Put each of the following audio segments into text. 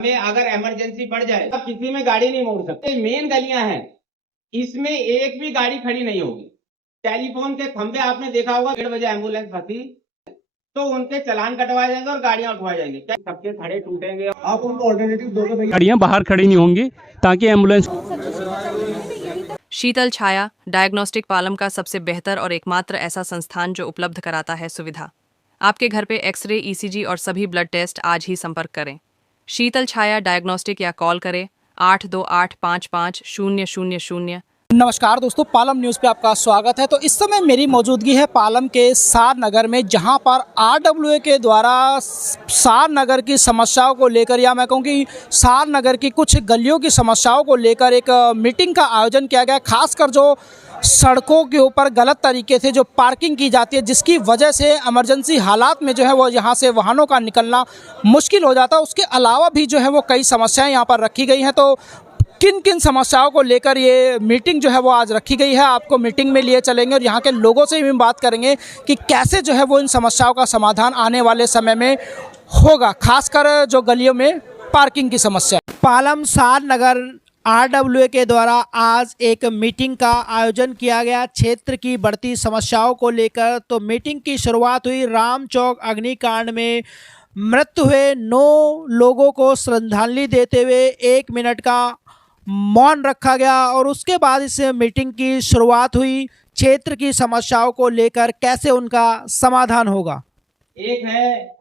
में अगर इमरजेंसी पड़ जाए तो किसी में गाड़ी नहीं मोड़ सकते। मेन गलियां हैं, इसमें एक भी गाड़ी खड़ी नहीं होगी। टेलीफोन के खंभे आपने देखा होगा, 1:30 बजे एम्बुलेंस फंसी तो उनके चालान कटवाए जाएंगे और गाड़ियां उठवाई जाएंगी। क्या सबके खड़े टूटेंगे? आप उनको ऑल्टरनेटिव दो, गाड़ियां बाहर खड़ी नहीं होंगी ताकि एम्बुलेंस। शीतल छाया डायग्नोस्टिक पालम का सबसे बेहतर और एकमात्र ऐसा संस्थान जो उपलब्ध कराता है सुविधा। आपके घर पे एक्सरे, ईसीजी और सभी ब्लड टेस्ट आज ही संपर्क करें। शीतल छाया डायग्नोस्टिक या कॉल करें 82855000। नमस्कार दोस्तों, पालम न्यूज़ पे आपका स्वागत है। तो इस समय मेरी मौजूदगी है पालम के सार नगर में, जहां पर आरडब्ल्यूए के द्वारा सार नगर की समस्याओं को लेकर, या मैं कहूं कि सार नगर की कुछ गलियों की समस्याओं को लेकर एक मीटिंग का आयोजन किया गया। खासकर जो सड़कों के ऊपर गलत तरीके से जो पार्किंग की जाती है, जिसकी वजह से इमरजेंसी हालात में जो है वो यहाँ से वाहनों का निकलना मुश्किल हो जाता है। उसके अलावा भी जो है वो कई समस्याएँ यहाँ पर रखी गई हैं। तो किन किन समस्याओं को लेकर ये मीटिंग जो है वो आज रखी गई है, आपको मीटिंग में लिए चलेंगे और यहाँ के लोगों से भी बात करेंगे कि कैसे जो है वो इन समस्याओं का समाधान आने वाले समय में होगा, खासकर जो गलियों में पार्किंग की समस्या। पालम सार नगर आरडब्ल्यूए के द्वारा आज एक मीटिंग का आयोजन किया गया क्षेत्र की बढ़ती समस्याओं को लेकर। तो मीटिंग की शुरुआत हुई राम चौक अग्निकांड में मृत्यु हुए 9 लोगों को श्रद्धांजलि देते हुए 1 मिनट का मौन रखा गया और उसके बाद इस मीटिंग की शुरुआत हुई क्षेत्र की समस्याओं को लेकर, कैसे उनका समाधान होगा। एक है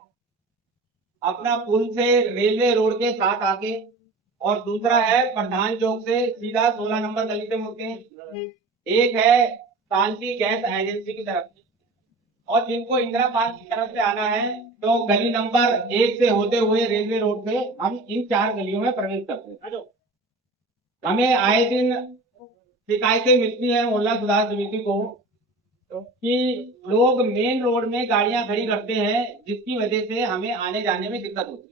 अपना पुल से रेलवे रोड के साथ आके, और दूसरा है प्रधान चौक से सीधा 16 नंबर गली से मुड़ के, एक है शांति गैस एजेंसी की तरफ से, और जिनको इंदिरा पार्क की तरफ से आना है तो गली नंबर 1 से होते हुए रेलवे रोड से हम इन 4 गलियों में प्रवेश करते हैं। हमें आए दिन शिकायतें मिलती हैं मोहल्ला सुधार समिति को कि लोग मेन रोड में गाड़ियां खड़ी रखते हैं, जिसकी वजह से हमें आने जाने में दिक्कत होती है।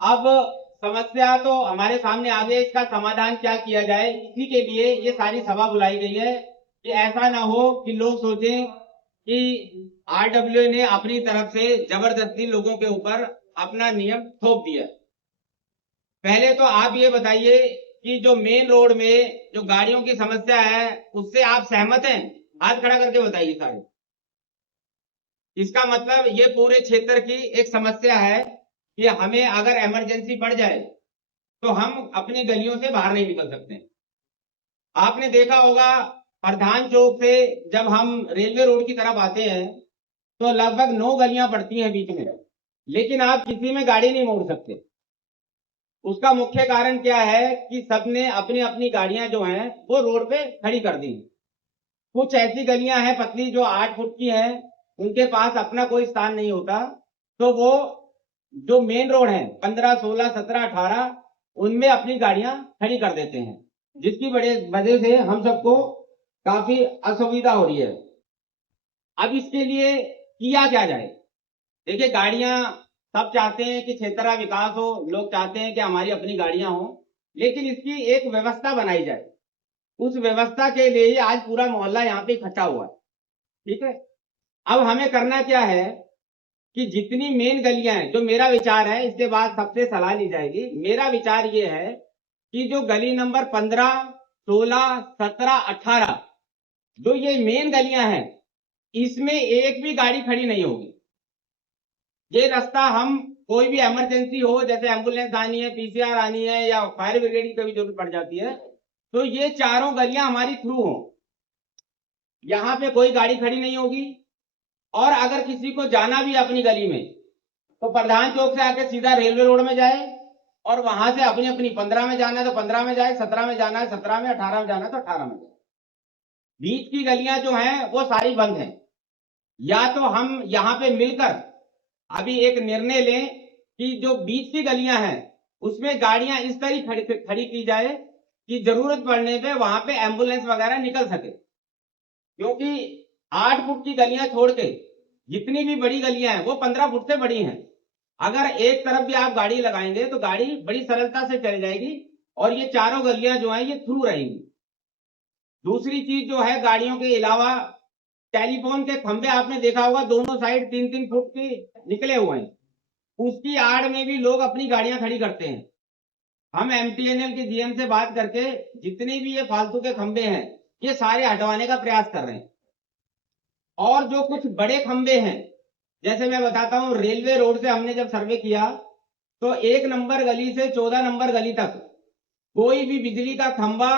अब समस्या तो हमारे सामने आ गई, इसका समाधान क्या किया जाए, इसी के लिए ये सारी सभा बुलाई गई है कि ऐसा ना हो कि लोग सोचें कि आरडब्ल्यूए ने अपनी तरफ से जबरदस्ती लोगों के ऊपर अपना नियम थोप दिया। पहले तो आप ये बताइए कि जो मेन रोड में जो गाड़ियों की समस्या है उससे आप सहमत हैं? हाथ खड़ा करके बताइए सारे। इसका मतलब ये पूरे क्षेत्र की एक समस्या है कि हमें अगर इमरजेंसी पड़ जाए तो हम अपनी गलियों से बाहर नहीं निकल सकते। आपने देखा होगा प्रधान चौक से जब हम रेलवे रोड की तरफ आते हैं तो लगभग 9 गलियां पड़ती हैं बीच में, लेकिन आप किसी में गाड़ी नहीं मोड़ सकते। उसका मुख्य कारण क्या है कि सबने अपनी अपनी गाड़ियां जो हैं वो रोड पे खड़ी कर दी। कुछ ऐसी गलियां हैं पतली जो 8 फुट की हैं, उनके पास अपना कोई स्थान नहीं होता, तो वो जो मेन रोड है 15, 16, 17, 18 उनमें अपनी गाड़ियां खड़ी कर देते हैं, जिसकी वजह से हम सबको काफी असुविधा हो रही है। अब इसके लिए किया क्या जाए? देखिए, गाड़ियां सब चाहते हैं कि क्षेत्र का विकास हो, लोग चाहते हैं कि हमारी अपनी गाड़ियां हो, लेकिन इसकी एक व्यवस्था बनाई जाए। उस व्यवस्था के लिए ही आज पूरा मोहल्ला यहाँ पे इकट्ठा हुआ है। ठीक है, अब हमें करना क्या है कि जितनी मेन गलियां हैं, जो मेरा विचार है, इसके बाद सबसे सलाह ली जाएगी। मेरा विचार ये है कि जो गली नंबर 15, 16, 17, 18 जो ये मेन गलियां हैं, इसमें एक भी गाड़ी खड़ी नहीं होगी। ये रास्ता हम कोई भी इमरजेंसी हो, जैसे एम्बुलेंस आनी है, पीसीआर आनी है या फायर ब्रिगेड की कभी जरूरत पड़ जाती है, तो ये चारों गलियां हमारी थ्रू हो, यहां पे कोई गाड़ी खड़ी नहीं होगी। और अगर किसी को जाना भी अपनी गली में तो प्रधान चौक से आके सीधा रेलवे रोड में जाए, और वहां से अपनी अपनी 15 में जाना है तो 15 में जाए, 17 में जाना है 17 में, 18 में जाना है तो 18 में जाए। बीच की गलियां जो हैं वो सारी बंद हैं। या तो हम यहाँ पे मिलकर अभी एक निर्णय लें कि जो बीच की गलियां हैं उसमें गाड़ियां इस तरह खड़ी की जाए कि जरूरत पड़ने पे वहां पे एम्बुलेंस वगैरह निकल सके, क्योंकि 8 फुट की गलियां छोड़ के जितनी भी बड़ी गलियां हैं वो 15 फुट से बड़ी हैं। अगर एक तरफ भी आप गाड़ी लगाएंगे तो गाड़ी बड़ी सरलता से चल जाएगी और ये चारों गलियां जो हैं ये थ्रू रहेंगी। दूसरी चीज जो है, गाड़ियों के अलावा टेलीफोन के खंभे आपने देखा होगा, दोनों साइड 3-3 फुट के निकले हुए हैं। उसकी आड़ में भी लोग अपनी गाड़ियां खड़ी करते हैं। हम MTNL के GM से बात करके जितने भी ये फालतू के खंबे हैं ये सारे हटवाने का प्रयास कर रहे हैं। और जो कुछ बड़े खंबे हैं, जैसे मैं बताता हूं, रेलवे रोड से हमने जब सर्वे किया तो 1 नंबर गली से 14 नंबर गली तक कोई भी बिजली का खंबा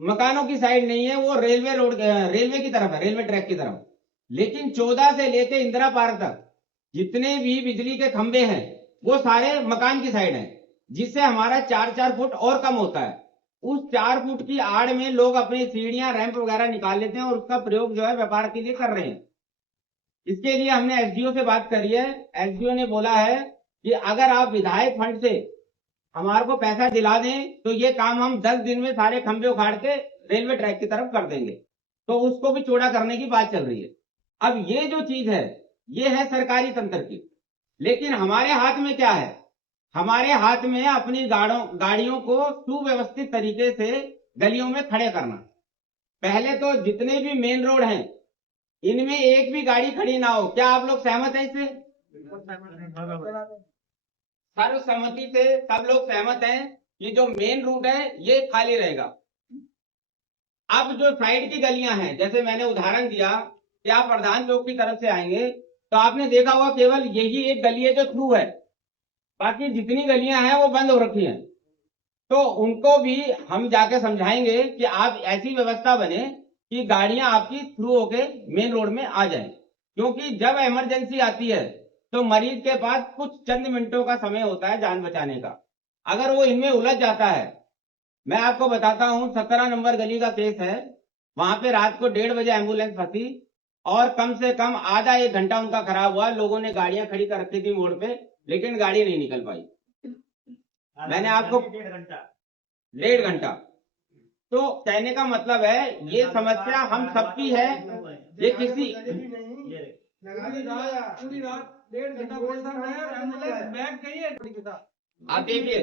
मकानों की साइड नहीं है, वो रेलवे की तरफ है, रेलवे ट्रैक की तरफ। लेकिन 14 से लेके इंदिरा पार्क तक जितने भी बिजली के खंबे हैं वो सारे मकान की साइड हैं, जिससे हमारा 4-4 फुट और कम होता है। उस 4 फुट की आड़ में लोग अपनी सीढ़ियां, रैंप वगैरह निकाल लेते हैं और उसका प्रयोग जो है व्यापार के लिए कर रहे हैं। इसके लिए हमने SDO से बात करी है। SDO ने बोला है कि अगर आप विधायक फंड से हमारे को पैसा दिला दें तो ये काम हम 10 दिन में सारे खंबे उखाड़ के रेलवे ट्रैक की तरफ कर देंगे। तो उसको भी चौड़ा करने की बात चल रही है। अब ये जो चीज है ये है सरकारी तंत्र की, लेकिन हमारे हाथ में क्या है? हमारे हाथ में अपनी गाड़ियों को सुव्यवस्थित तरीके से गलियों में खड़े करना। पहले तो जितने भी मेन रोड हैं इनमें एक भी गाड़ी खड़ी ना हो। क्या आप लोग सहमत हैं इससे? सर्वसम्मति से सब लोग सहमत हैं कि जो मेन रूट है ये खाली रहेगा। अब जो साइड की गलियां हैं, जैसे मैंने उदाहरण दिया कि आप प्रधान चौक की तरफ से आएंगे तो आपने देखा होगा केवल यही एक गली है जो थ्रू है, बाकी जितनी गलियां हैं वो बंद हो रखी हैं। तो उनको भी हम जाके समझाएंगे कि आप ऐसी व्यवस्था बने कि गाड़ियां आपकी थ्रू होके मेन रोड में आ जाएं, क्योंकि जब इमरजेंसी आती है तो मरीज के पास कुछ चंद मिनटों का समय होता है जान बचाने का। अगर वो इनमें उलझ जाता है, मैं आपको बताता हूं 17 नंबर गली का केस है। वहां पे रात को 1:30 बजे एम्बुलेंस फंसी और कम से कम आधा 1 घंटा उनका खराब हुआ। लोगों ने गाड़ियां खड़ी कर रखी थी मोड़ पे, लेकिन गाड़ी नहीं निकल पाई। मैंने आपको 1.5 घंटा। तो कहने का मतलब है ये समस्या हम सबकी है। ये किसी आप देखिए,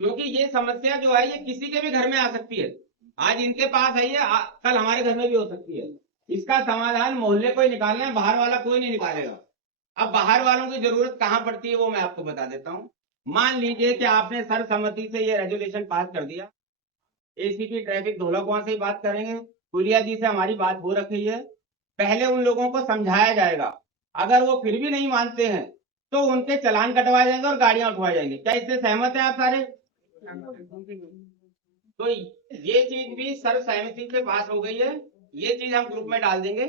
क्योंकि ये समस्या जो है ये किसी के भी घर में आ सकती है। आज इनके पास है ये, कल हमारे घर में भी हो सकती है। इसका समाधान मोहल्ले को ही निकालना है, बाहर वाला कोई नहीं निकालेगा। अब बाहर वालों की जरूरत कहां पड़ती है वो मैं आपको बता देता हूं। मान लीजिए कि आपने सर्वसम्मति से ये रेजोल्यूशन पास कर दिया। ACP ट्रैफिक धौलाकुआं से ही बात करेंगे, कुलिया जी से हमारी बात हो रखी है। पहले उन लोगों को समझाया जाएगा, अगर वो फिर भी नहीं मानते हैं तो उनके चालान कटवाए जाएंगे और गाड़ियां उठवाई जाएंगी। क्या इससे सहमत हैं आप सारे? तो ये चीज भी सर्वसहमति से पास हो गई है। ये चीज हम ग्रुप में डाल देंगे।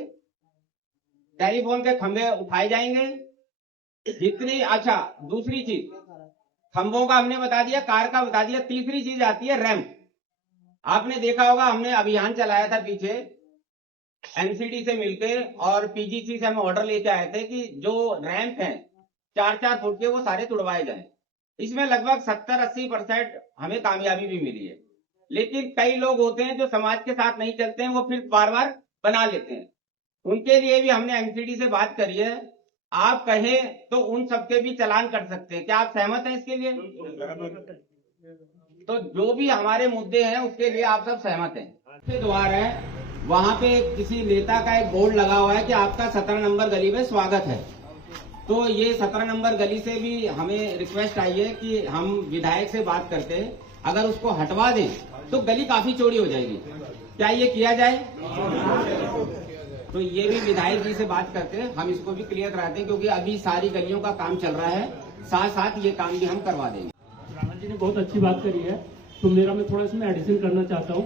टेलीफोन के खंभे उठाए जाएंगे जितनी। अच्छा, दूसरी चीज, खंभों का हमने बता दिया, कार का बता दिया। तीसरी चीज आती है रैंप। आपने देखा होगा हमने अभियान चलाया था पीछे NCD से मिलके, और PGC से हम ऑर्डर लेके आए थे कि जो रैंप हैं 4-4 फुट के वो सारे तुड़वाए जाएं। इसमें लगभग 70-80% हमें कामयाबी भी मिली है। लेकिन कई लोग होते हैं जो समाज के साथ नहीं चलते हैं, वो फिर बार बार बना लेते हैं। उनके लिए भी हमने MCD से बात करी है। आप कहें तो उन सबके भी चालान कर सकते हैं। क्या आप सहमत हैं इसके लिए? तो जो भी हमारे मुद्दे हैं उसके लिए आप सब सहमत हैं। द्वार है, वहां पे किसी नेता का एक बोर्ड लगा हुआ है कि आपका 17 नंबर गली में स्वागत है। तो ये 17 नंबर गली से भी हमें रिक्वेस्ट आई है कि हम विधायक से बात करते हैं, अगर उसको हटवा दें तो गली काफी चौड़ी हो जाएगी। क्या ये किया जाए? तो ये भी विधायक जी से बात करते हैं, हम इसको भी क्लियर कराते हैं, क्योंकि अभी सारी गलियों का काम चल रहा है, साथ साथ ये काम भी हम करवा देंगे। राणा जी ने बहुत अच्छी बात करी है, तो मेरा मैं थोड़ा इसमें एडिशन करना चाहता हूँ।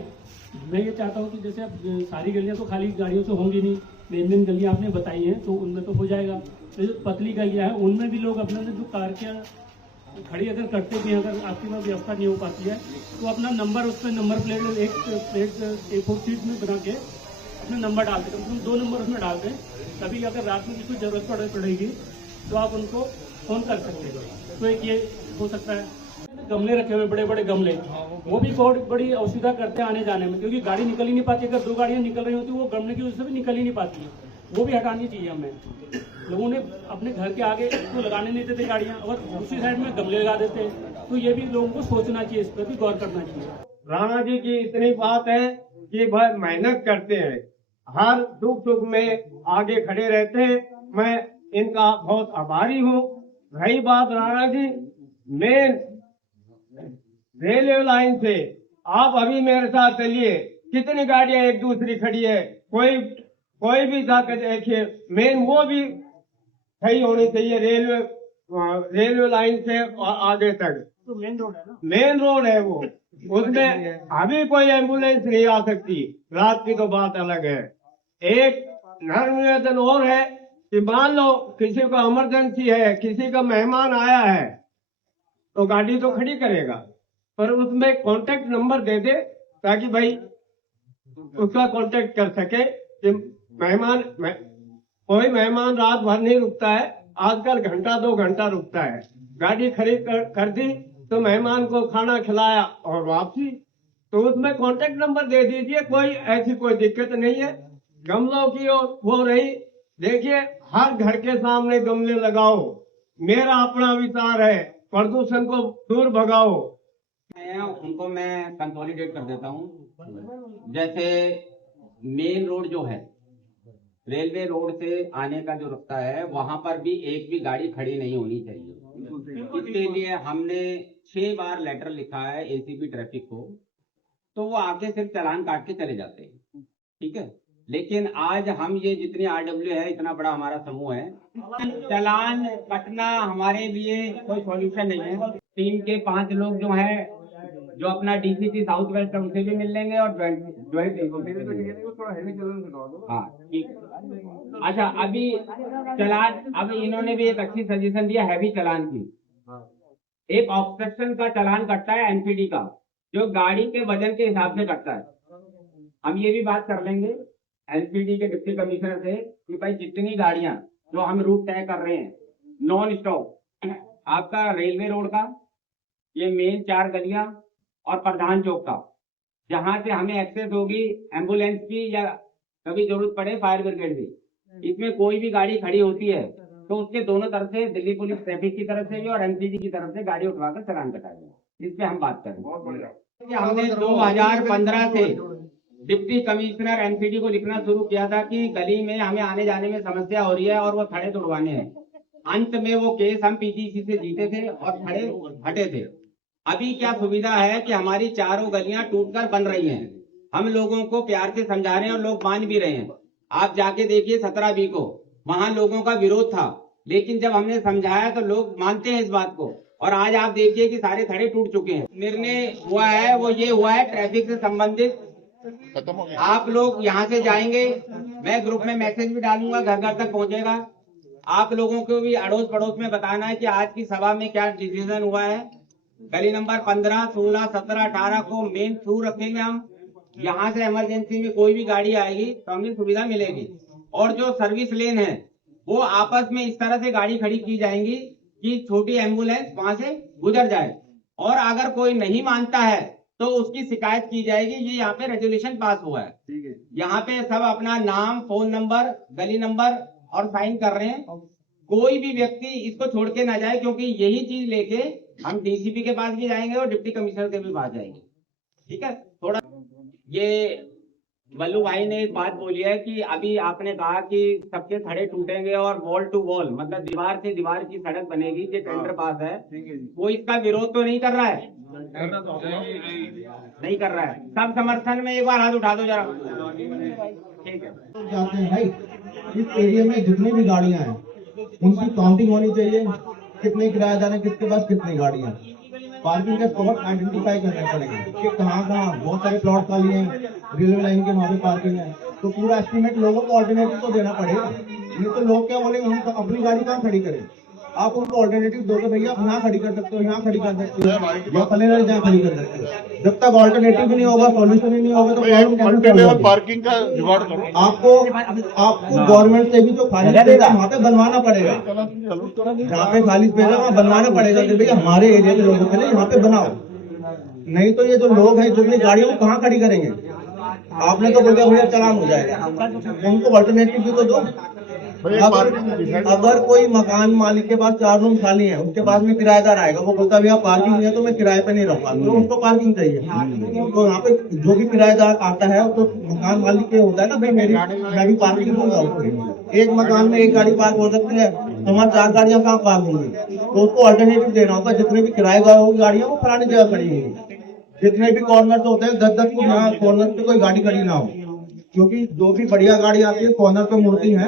मैं ये चाहता हूँ कि जैसे अब सारी गलियाँ तो खाली गाड़ियों से होंगी नहीं, मेन गलियाँ आपने बताई हैं तो उनमें तो हो जाएगा। जैसे पतली गलियाँ हैं उनमें भी लोग अपने जो कार के खड़ी अगर करते भी हैं, अगर आपकी वहाँ व्यवस्था नहीं हो पाती है तो अपना नंबर, उस पर नंबर प्लेट एक प्लेट A4 शीट में बना के अपना नंबर डालते, कम से कम 2 नंबर उसमें डालते हैं। कभी अगर रात में किसी को जरूरत पड़ेगी तो आप उनको फोन कर सकते हैं। तो एक ये हो सकता है। गमले रखे हुए बड़े बड़े गमले, वो भी बहुत बड़ी असुविधा करते हैं आने जाने में, क्योंकि गाड़ी निकल ही नहीं पाती। अगर 2 गाड़ियां निकल रही होती वो गमले की वजह से भी निकल ही नहीं पाती है, वो भी हटानी चाहिए हमें। लोगों ने अपने घर के आगे तो लगाने नहीं देते गाड़ियां, और दूसरी साइड में गमले लगा देते हैं। तो ये भी लोगों को सोचना चाहिए, इस पर भी गौर करना चाहिए। राणा जी की इतनी बात है कि भाई मेहनत करते हैं, हर दुख सुख में आगे खड़े रहते हैं। मैं इनका बहुत आभारी हूँ रही बात Rana ji, main railway line से आप अभी मेरे साथ चलिए, कितनी गाड़ियां एक दूसरी खड़ी है, कोई भी जाकर देखिए, मेन वो भी सही होनी चाहिए रेलवे लाइन से आगे तक। तो मेन रोड है ना, मेन रोड है वो, उसमें अभी कोई एम्बुलेंस नहीं आ सकती, रात की तो बात अलग है। एक नर्म निवेदन और है कि मान लो किसी को इमरजेंसी है, किसी का मेहमान आया है, तो गाड़ी तो खड़ी करेगा, पर उसमें कांटेक्ट नंबर दे दे ताकि भाई उसका कांटेक्ट कर सके कि कोई मेहमान रात भर नहीं रुकता है, आजकल घंटा 2 घंटा रुकता है। गाड़ी खरीद कर दी तो मेहमान को खाना खिलाया और वापसी, तो उसमें कांटेक्ट नंबर दे दीजिए, ऐसी कोई दिक्कत नहीं है। गमलों की वो रही, देखिए हर घर के सामने गमले लगाओ, मेरा अपना विचार है, प्रदूषण को दूर भगाओ। उनको मैं कंसोलिडेट कर देता हूँ। जैसे मेन रोड जो है, रेलवे रोड से आने का जो रास्ता है, वहां पर भी एक भी गाड़ी खड़ी नहीं होनी चाहिए। इसके लिए हमने 6 बार लेटर लिखा है एसीपी ट्रैफिक को, तो वो आके सिर्फ चालान काट के चले जाते हैं, ठीक है। लेकिन आज हम ये जितनी आरडब्ल्यू है, इतना बड़ा हमारा समूह है, चालान कटना हमारे लिए कोई सॉल्यूशन नहीं है। टीम के 5 लोग जो हैं, जो अपना डीसीपी साउथ वेस्ट है, उनसे भी मिल लेंगे और ज्वाइंट हाँ ठीक। अच्छा, अभी चालान, अभी इन्होंने भी एक अच्छी सजेशन दिया हैवी चालान की। एक ऑब्स्ट्रक्शन का चालान कटता है एनपीडी का, जो गाड़ी के वजन के हिसाब से कटता है। हम ये भी बात कर लेंगे एनपीडी के डिप्टी कमिश्नर से कि भाई जितनी गाड़ियां जो हम रूट तय कर रहे हैं नॉन स्टॉप, आपका रेलवे रोड का, ये मेन 4 गलियां और प्रधान चौक का, जहां से हमें एक्सेस होगी एम्बुलेंस की या कभी जरूरत पड़े फायर ब्रिगेड की, इसमें कोई भी गाड़ी खड़ी होती है तो उसके दोनों तरफ से दिल्ली पुलिस ट्रैफिक की तरफ से भी और एनसीडी की तरफ से गाड़ी उठवाकर चालान कटाएंगे। इस पे हम बात करेंगे। हमने 2015 से डिप्टी कमिश्नर एनसीडी को लिखना शुरू किया था कि गली में हमें आने जाने में समस्या हो रही है और वो खड़े तोड़वाने हैं। अंत में वो केस हम पीटीसी से जीते थे और खड़े हटे थे। अभी क्या सुविधा है कि हमारी चारों गलियां टूटकर बन रही हैं, हम लोगों को प्यार से समझा रहे हैं और लोग मान भी रहे हैं। आप जाके देखिए 17B को, वहां लोगों का विरोध था, लेकिन जब हमने समझाया तो लोग मानते हैं इस बात को, और आज आप देखिए कि सारे थड़े टूट चुके हैं। निर्णय हुआ है वो ये हुआ है ट्रैफिक से संबंधित, आप लोग यहाँ से जाएंगे, मैं ग्रुप में मैसेज भी डालूंगा, घर घर तक पहुंचेगा। आप लोगों को भी अड़ोस पड़ोस में बताना है कि आज की सभा में क्या डिसीजन हुआ है। गली नंबर 15, 16, 17, 18 को मेन थ्रू रखेंगे हम। यहाँ से इमरजेंसी में कोई भी गाड़ी आएगी तो हमें सुविधा मिलेगी। और जो सर्विस लेन है वो आपस में इस तरह से गाड़ी खड़ी की जाएंगी कि छोटी एम्बुलेंस वहां से गुजर जाए, और अगर कोई नहीं मानता है तो उसकी शिकायत की जाएगी। ये यहाँ पे रेजोल्यूशन पास हुआ है, यहाँ पे सब अपना नाम, फोन नंबर, गली नंबर और साइन कर रहे हैं। कोई भी व्यक्ति इसको छोड़ के ना जाए, क्योंकि यही चीज लेके हम डीसीपी के पास भी जाएंगे और डिप्टी कमिश्नर के भी पास जाएंगे, ठीक है। थोड़ा ये वल्लू भाई ने एक बात बोली है कि अभी आपने कहा कि सबके थड़े टूटेंगे और वॉल टू वॉल, मतलब दीवार से दीवार की सड़क बनेगी, जो टेंडर पास है, वो इसका विरोध तो नहीं कर रहा है? नहीं कर रहा है। सब समर्थन में एक बार हाथ उठा दो जरा, ठीक है। जाते हैं भाई, इस एरिया में जितनी भी गाड़ियां हैं उनकी काउंटिंग होनी चाहिए, कितने किराएदार हैं, किसके पास कितनी गाड़ियां। पार्किंग के स्पॉट आइडेंटिफाई करने पड़ेंगे कि कहाँ बहुत सारे प्लॉट खाली हैं, रेलवे लाइन के वहाँ पे पार्किंग है, तो पूरा एस्टिमेट लोगों को ऑल्टरनेटिव तो देना पड़ेगा। नहीं तो लोग क्या बोलेंगे, हम तो अपनी गाड़ी कहाँ खड़ी करें। आप उनको ऑल्टरनेटिव दोगे, भैया आप यहाँ खड़ी कर सकते हो, यहाँ खड़ी कर सकते हो, या फले जहाँ खड़ी कर सकते हो। जब तक ऑल्टरनेटिव नहीं होगा, सॉल्यूशन ही नहीं होगा, तो पार्किंग का जुगाड़ करो। आपको गवर्नमेंट से भी जो खाली स्पेस है वहाँ पे बनवाना पड़ेगा, जहाँ पे खाली स्पेस है वहाँ बनवाना पड़ेगा कि भैया हमारे एरिया के लोगों के लिए यहाँ पे बनाओ। नहीं तो ये जो लोग हैं जो अपनी गाड़ियों को कहाँ खड़ी करेंगे। आपने तो बोल दिया भैया चालान हो जाएगा, उनको अल्टरनेटिव भी तो दो। अगर कोई मकान मालिक के पास 4 रूम खाली है, उसके पास में किराएदार आएगा, वो बोलता भैया पार्किंग है तो मैं किराए पे नहीं रहूंगा, तो उसको पार्किंग चाहिए। तो यहाँ पे जो भी किराएदार आता है तो मकान मालिक के होता है ना, भाई मैं भी पार्किंग दूंगा। एक मकान में एक गाड़ी पार्क हो सकती है, तो वहाँ 4 गाड़ियां कहाँ पार्क होंगी? तो उसको अल्टरनेटिव देना होगा, जितने भी किराएदार होगी गाड़ियां वो फलानी जगह खड़ी होंगी। जितने भी कॉर्नर होते हैं 10-10 फुट यहाँ कॉर्नर पे कोई गाड़ी खड़ी ना हो, क्योंकि जो भी बढ़िया गाड़ी आती है कॉर्नर पे मुड़ती है,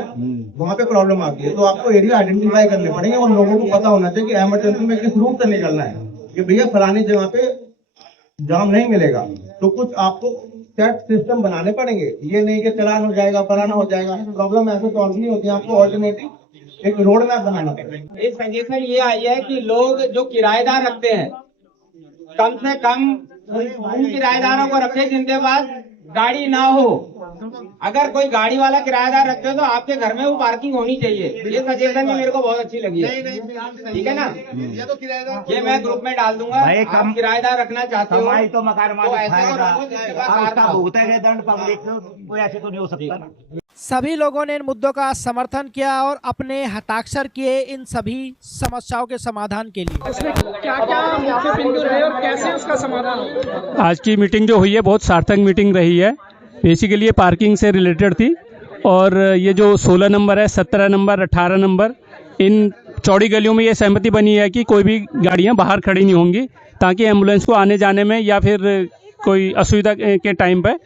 वहाँ पे प्रॉब्लम आती है। तो आपको एरिया आइडेंटिफाई करने पड़ेंगे और लोगों को पता होना चाहिए कि इमरजेंसी में किस रूट से निकलना है, कि भैया फलानी जगह पे जाम नहीं मिलेगा। तो कुछ आपको सेट सिस्टम बनाने पड़ेंगे, ये नहीं कि चलान हो जाएगा फलाना हो जाएगा, प्रॉब्लम ऐसे सॉल्व नहीं होती। आपको ऑल्टरनेटिव एक रोड मैप बनाना पड़ेगा। एक सजेशन ये आई है कि लोग जो किराएदार रखते हैं कम से कम उन किराएदारों को रखे जिनके पास गाड़ी ना हो। अगर कोई गाड़ी वाला किराएदार रखते हो तो आपके घर में वो पार्किंग होनी चाहिए। ये सजेशन भी मेरे को बहुत अच्छी लगी है। ठीक है ना, ये मैं ग्रुप में डाल दूंगा। आप किराएदार रखना चाहते हो तो मकान तो ऐसे को रखो जिसके पास कार ना हो। दंड पब्लिक कोई ऐसे तो नहीं हो सकता। सभी लोगों ने इन मुद्दों का समर्थन किया और अपने हस्ताक्षर किए इन सभी समस्याओं के समाधान के लिए। इसमें क्या-क्या मुख्य बिंदु रहे और कैसे उसका समाधान होगा? आज की मीटिंग जो हुई है बहुत सार्थक मीटिंग रही है। बेसिकली ये पार्किंग से रिलेटेड थी और ये जो 16 नंबर है, 17 नंबर, 18 नंबर, इन चौड़ी गलियों में ये सहमति बनी है कि कोई भी गाड़ियां बाहर खड़ी नहीं होंगी, ताकि एम्बुलेंस को आने जाने में या फिर कोई असुविधा के टाइम पे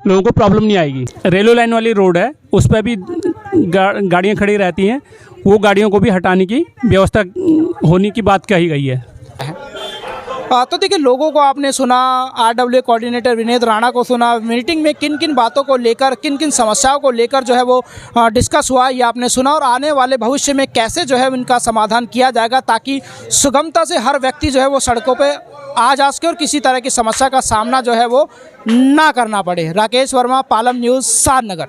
लोगों को प्रॉब्लम नहीं आएगी। रेलवे लाइन वाली रोड है, उस पर भी गाड़ियां खड़ी रहती हैं, वो गाड़ियों को भी हटाने की व्यवस्था होने की बात कही गई है। तो देखिए, लोगों को आपने सुना, आरडब्ल्यूए कोऑर्डिनेटर विनीत राणा को सुना, मीटिंग में किन किन बातों को लेकर, किन किन समस्याओं को लेकर जो है वो डिस्कस हुआ, ये आपने सुना। और आने वाले भविष्य में कैसे जो है इनका समाधान किया जाएगा, ताकि सुगमता से हर व्यक्ति जो है वो सड़कों पे आ जा सके और किसी तरह की समस्या का सामना जो है वो ना करना पड़े। राकेश वर्मा, पालम न्यूज़, सारनगर।